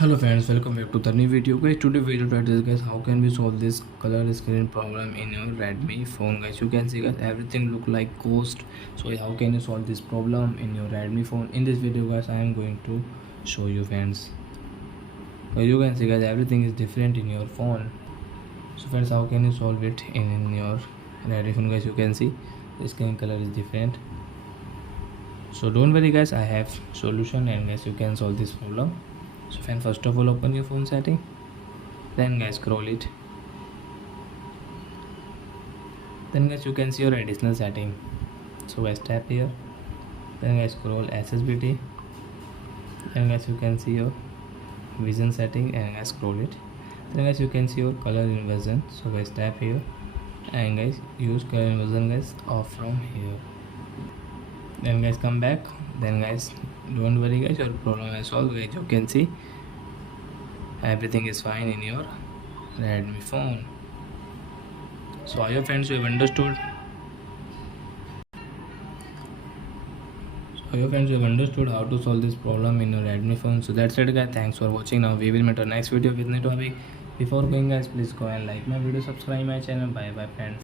Hello friends, welcome back to the new video guys. Today video title guys, how can we solve this color screen problem in your Redmi phone guys. You can see guys, everything look like ghost. So how can you solve this problem in your Redmi phone? In this video guys, I am going to show you friends. So you can see guys, everything is different in your phone. So friends, how can you solve it in your Redmi phone guys? You can see the screen color is different. So don't worry guys, I have solution and guys you can solve this problem. So friend, first of all open your phone setting, then guys scroll it, then guys you can see your additional setting. So guys tap here, then guys scroll accessibility, then guys you can see your vision setting and guys scroll it, then guys you can see your color inversion. So guys tap here and guys use color inversion guys off from here, then guys come back, then guys don't worry guys, your problem is solved guys. You can see everything is fine in your Redmi phone. So I hope friends you have understood. How to solve this problem in your Redmi phone. So that's it guys, thanks for watching. Now we will meet our next video with new topic. Before going guys, please go and like my video, subscribe my channel. Bye bye friends.